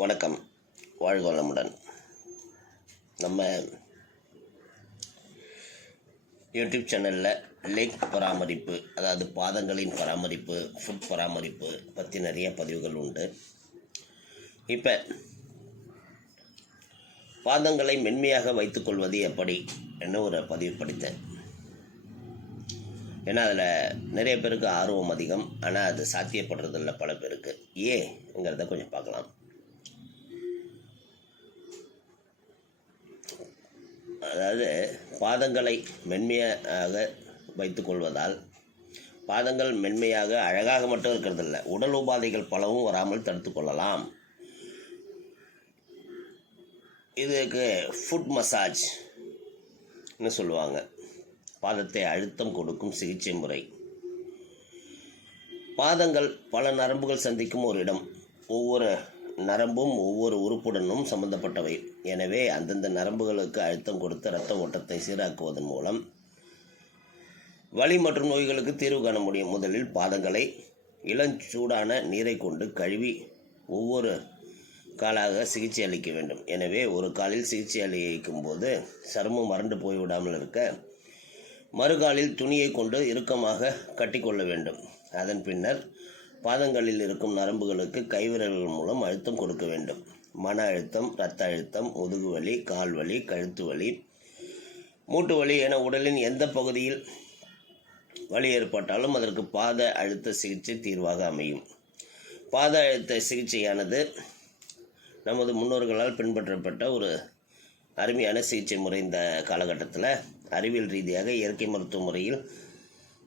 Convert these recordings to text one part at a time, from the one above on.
வணக்கம். வாழ்க வளமுடன். நம்ம யூடியூப் சேனலில் லெக் பராமரிப்பு, அதாவது பாதங்களின் பராமரிப்பு, ஃபுட் பராமரிப்பு பற்றி நிறைய பதிவுகள் உண்டு. இப்போ பாதங்களை மென்மையாக வைத்துக்கொள்வது எப்படி என்ன ஒரு பதிவு படித்தேன். ஏன்னா அதில் நிறைய பேருக்கு ஆர்வம் அதிகம், ஆனால் அது சாத்தியப்படுறதில்ல பல பேருக்கு. ஏங்கிறத கொஞ்சம் பார்க்கலாம். அதாவது பாதங்களை மென்மையாக வைத்துக்கொள்வதால் பாதங்கள் மென்மையாக அழகாக மட்டும் இருக்கிறதில்ல, உடல் உபாதைகள் பலவும் வராமல் தடுத்து கொள்ளலாம். இதுக்கு ஃபுட் மசாஜ்னு சொல்லுவாங்க. பாதத்தை அழுத்தம் கொடுக்கும் சிகிச்சை முறை. பாதங்கள் பல நரம்புகள் சந்திக்கும் ஒரு இடம். ஒவ்வொரு நரம்பும் ஒவ்வொரு உறுப்புடனும் சம்பந்தப்பட்டவை. எனவே அந்தந்த நரம்புகளுக்கு அழுத்தம் கொடுத்து இரத்த ஓட்டத்தை சீராக்குவதன் மூலம் வலி மற்றும் நோய்களுக்கு தீர்வு காண முடியும். முதலில் பாதங்களை இளஞ்சூடான நீரை கொண்டு கழுவி ஒவ்வொரு காலாக சிகிச்சை அளிக்க வேண்டும். எனவே ஒரு காலில் சிகிச்சை அளிக்கும் போது சருமம் வறண்டு போய்விடாமல் இருக்க மறுகாலில் துணியை கொண்டு இறுக்கமாக கட்டிக்கொள்ள வேண்டும். அதன் பின்னர் பாதங்களில் இருக்கும் நரம்புகளுக்கு கைவிரல்கள் மூலம் அழுத்தம் கொடுக்க வேண்டும். மன அழுத்தம், இரத்த அழுத்தம், முதுகு வலி, கால் வலி, கழுத்து வலி, மூட்டு வலி என உடலின் எந்த பகுதியில் வலி ஏற்பட்டாலும் அதற்கு பாத அழுத்த சிகிச்சை தீர்வாக அமையும். பாத அழுத்த சிகிச்சையானது நமது முன்னோர்களால் பின்பற்றப்பட்ட ஒரு அருமையான சிகிச்சை முறை. இந்த காலகட்டத்தில் அறிவியல் ரீதியாக இயற்கை மருத்துவ முறையில்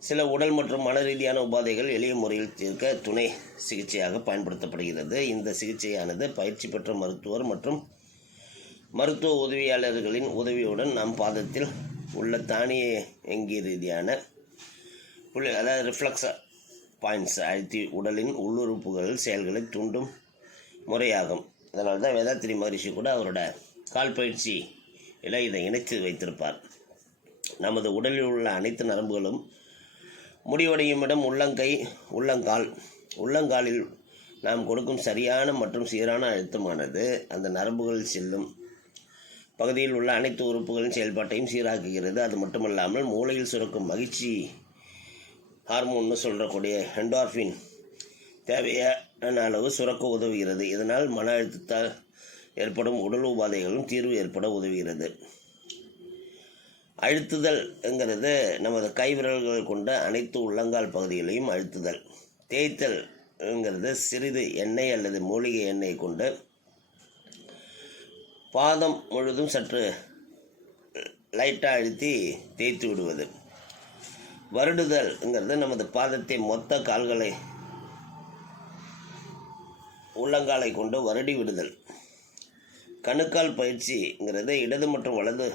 சில உடல் மற்றும் மன ரீதியான உபாதைகள் எளிய முறையில் தீர்க்க துணை சிகிச்சையாக பயன்படுத்தப்படுகிறது. இந்த சிகிச்சையானது பயிற்சி பெற்ற மருத்துவர் மற்றும் மருத்துவ உதவியாளர்களின் உதவியுடன் நம் பாதத்தில் உள்ள தானியங்கி ரீதியான அதாவது ரிஃப்ளக்ஸ் பாயிண்ட்ஸ் அழுத்தி உடலின் உள்ளுறுப்புகள் செயல்களை தூண்டும் முறையாகும். அதனால தான் வேதாத்திரி மகரிஷி கூட அவரோட கால் பயிற்சியில் இதை இணைத்து வைத்திருப்பார். நமது உடலில் உள்ள அனைத்து நரம்புகளும் முடிவடையும் இடம் உள்ளங்கை, உள்ளங்கால். உள்ளங்காலில் நாம் கொடுக்கும் சரியான மற்றும் சீரான அழுத்தமானது அந்த நரம்புகள் செல்லும் பகுதியில் உள்ள அனைத்து உறுப்புகளின் செயல்பாட்டையும் சீராக்குகிறது. அது மட்டுமல்லாமல் மூளையில் சுரக்கும் மகிழ்ச்சி ஹார்மோன்னு சொல்லக்கூடிய என்டார்ஃபின் தேவையான அளவு சுரக்க உதவுகிறது. இதனால் மன அழுத்தத்தால் ஏற்படும் உடல் உபாதைகளும் தீர்வு ஏற்பட உதவுகிறது. அழுத்துதல்ங்கிறது நமது கைவிரல்கள் கொண்ட அனைத்து உள்ளங்கால் பகுதிகளையும் அழுத்துதல். தேய்த்தல்ங்கிறது சிறிது எண்ணெய் அல்லது மூலிகை எண்ணெய் கொண்டு பாதம் முழுதும் சற்று லைட்டாக அழுத்தி தேய்த்து விடுவது. வருடுதல்ங்கிறது நமது பாதத்தை மொத்த கால்களை உள்ளங்காலை கொண்டு வருடி விடுதல். கணுக்கால் பயிற்சிங்கிறது இடது மற்றும் வலது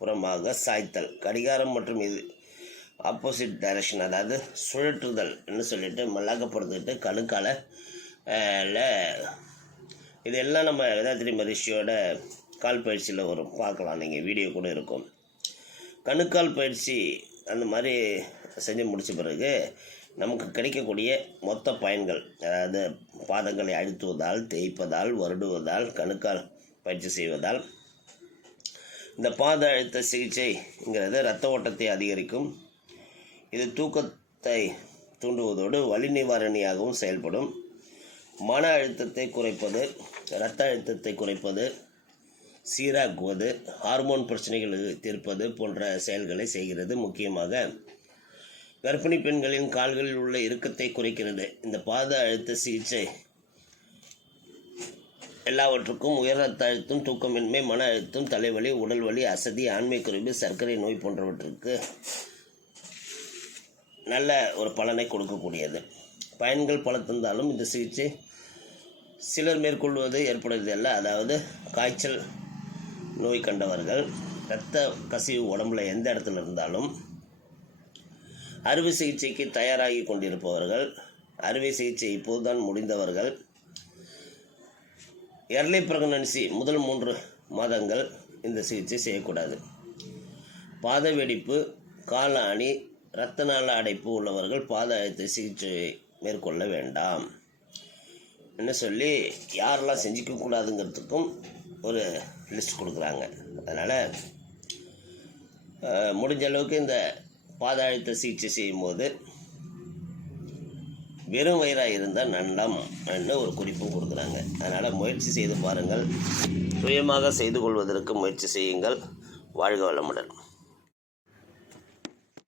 புறமாக சாய்த்தல். கடிகாரம் மற்றும் இது ஆப்போசிட் டைரக்ஷன், அதாவது சுழற்றுதல் என்று சொல்லிட்டு மல்லாக்கப்படுத்திட்டு கணுக்கால இதெல்லாம் நம்ம வேதாத்திரி மகரிஷியோட கால் பயிற்சியில் வரும், பார்க்கலாம். நீங்கள் வீடியோ கூட இருக்கும். கணுக்கால் பயிற்சி அந்த மாதிரி செஞ்சு முடித்த பிறகு நமக்கு கிடைக்கக்கூடிய மொத்த பயன்கள், அதாவது பாதங்களை அழுத்துவதால், தேய்ப்பதால், வருடுவதால், கணுக்கால் பயிற்சி செய்வதால் இந்த பாத அழுத்த சிகிச்சைங்கிறது இரத்த ஓட்டத்தை அதிகரிக்கும். இது தூக்கத்தை தூண்டுவதோடு வலி நிவாரணியாகவும் செயல்படும். மன அழுத்தத்தை குறைப்பது, இரத்த அழுத்தத்தை குறைப்பது, சீராக்குவது, ஹார்மோன் பிரச்சனைகளை தீர்ப்பது போன்ற செயல்களை செய்கிறது. முக்கியமாக கர்ப்பிணி பெண்களின் கால்களில் உள்ள இறுக்கத்தை குறைக்கிறது. இந்த பாத அழுத்த சிகிச்சை எல்லாவற்றுக்கும் உயர் ரத்த அழுத்தம், தூக்கமின்மை, மன அழுத்தம், தலைவலி, உடல் வலி, அசதி, ஆண்மை குறைவு, சர்க்கரை நோய் போன்றவற்றுக்கு நல்ல ஒரு பலனை கொடுக்கக்கூடியது. பயன்கள் பல தந்தாலும் இந்த சிகிச்சை சிலர் மேற்கொள்வது ஏற்படுவதில்லை. அதாவது காய்ச்சல் நோய் கண்டவர்கள், இரத்த கசிவு உடம்புல எந்த இடத்துல இருந்தாலும், அறுவை சிகிச்சைக்கு தயாராகி கொண்டிருப்பவர்கள், அறுவை சிகிச்சை இப்போதுதான் முடிந்தவர்கள், எர்லி பிரெக்னன்சி முதல் 3 மாதங்கள் இந்த சிகிச்சை செய்யக்கூடாது. பாத வெடிப்பு, கால அணி, இரத்த நாள அடைப்பு உள்ளவர்கள் பாத அழுத்த சிகிச்சை மேற்கொள்ள வேண்டாம். என்ன சொல்லி யாரெல்லாம் செஞ்சிக்க கூடாதுங்கிறதுக்கும் ஒரு லிஸ்ட் கொடுக்குறாங்க. அதனால் முடிஞ்ச அளவுக்கு இந்த பாத அழுத்த சிகிச்சை செய்யும்போது வெறும் வயிறாக இருந்தால் நன்றம்னு ஒரு குறிப்பும் கொடுக்குறாங்க. அதனால் முயற்சி செய்து பாருங்கள். சுயமாக செய்து கொள்வதற்கு முயற்சி செய்யுங்கள். வாழ்க வளமுடன்.